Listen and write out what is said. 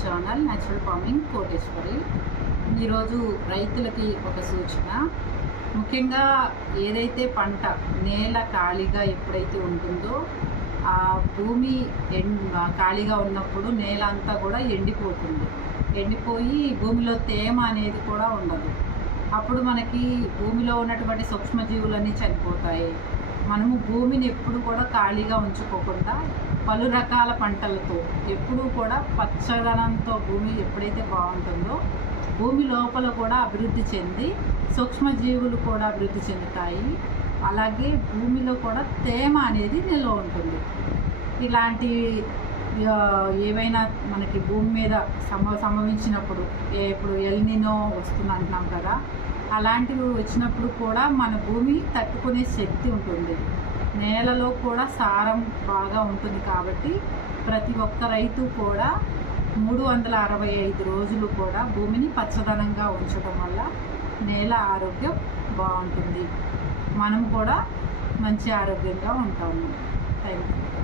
Channel natural farming Koteswari. ఈరోజు రైతులకి ఒక సూచన. ముఖ్యంగా ఏదైతే పంట నేల ఖాళీగా ఎప్పుడైతే ఉంటుందో ఆ భూమి ఖాళీగా ఉన్నప్పుడు నేల అంతా కూడా ఎండిపోతుంది. ఎండిపోయి భూమిలో తేమ అనేది కూడా ఉండదు. అప్పుడు మనకి భూమిలో ఉన్నటువంటి సూక్ష్మజీవులన్నీ చనిపోతాయి. మనము భూమిని ఎప్పుడు కూడా ఖాళీగా ఉంచుకోకుండా పలు రకాల పంటలతో ఎప్పుడూ కూడా పచ్చదనంతో భూమి ఎప్పుడైతే బాగుంటుందో భూమి లోపల కూడా అభివృద్ధి చెంది సూక్ష్మజీవులు కూడా అభివృద్ధి చెందుతాయి. అలాగే భూమిలో కూడా తేమ అనేది నిల్వ ఉంటుంది. ఇలాంటి ఏవైనా మనకి భూమి మీద సంభవించినప్పుడు ఇప్పుడు ఎల్నినో వస్తుంది అంటున్నాం కదా, అలాంటివి వచ్చినప్పుడు కూడా మన భూమి తట్టుకునే శక్తి ఉంటుంది. నేలలో కూడా సారం బాగా ఉంటుంది. కాబట్టి ప్రతి ఒక్క రైతు కూడా 365 రోజులు కూడా భూమిని పచ్చదనంగా ఉంచడం వల్ల నేల ఆరోగ్యం బాగుంటుంది. మనం కూడా మంచి ఆరోగ్యంగా ఉంటాము. Thank you.